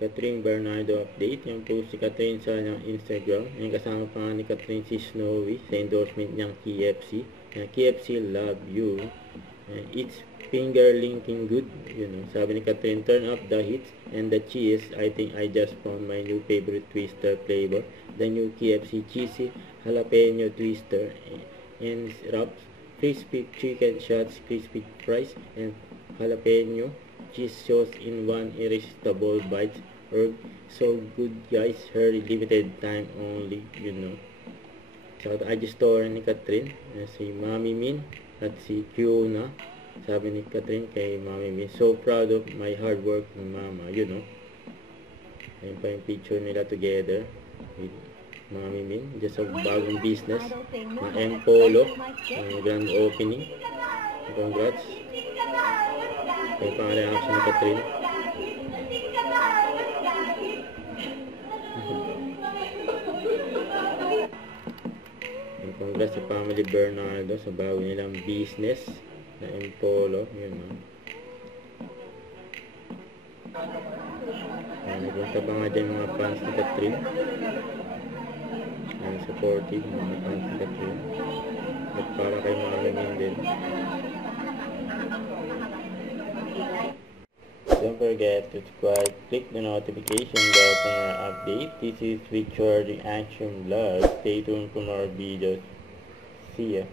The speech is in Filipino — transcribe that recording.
Catherine Bernardo update. Yan po si Catherine sa Instagram. Yan kasama pa nga ni Catherine si Snowy sa endorsement niyang KFC. Yan, KFC love you. It's finger linking good. Sabi ni Catherine, turn up the hits and the cheese. I think I just found my new favorite twister flavor. The new KFC cheesy jalapeno twister and wraps, crispy chicken shots, crispy fries, and jalapeno cheese sauce in one irresistible bites. So good guys, hurry, limited time only, So IG store ni Catherine, si Mami Min at si Fiona. Sabi ni Catherine kay Mami Min, so proud of my hard work ng mama, Ayun pa yung picture nila together with Mami Min, just a bagong business na M Polo, grand opening. Congrats. Yung pang-reaction ni Catherine. Congrats sa family Bernardo sa bago nilang business na M Polo. Nagpunta pa nga dyan mga fans ni Catherine. Supportive mga fans ni Catherine. At para kay Mami Min din. Don't forget to subscribe, click the notification bell for more updates. This is Victor Reaction Vlog. Stay tuned for more videos. See ya.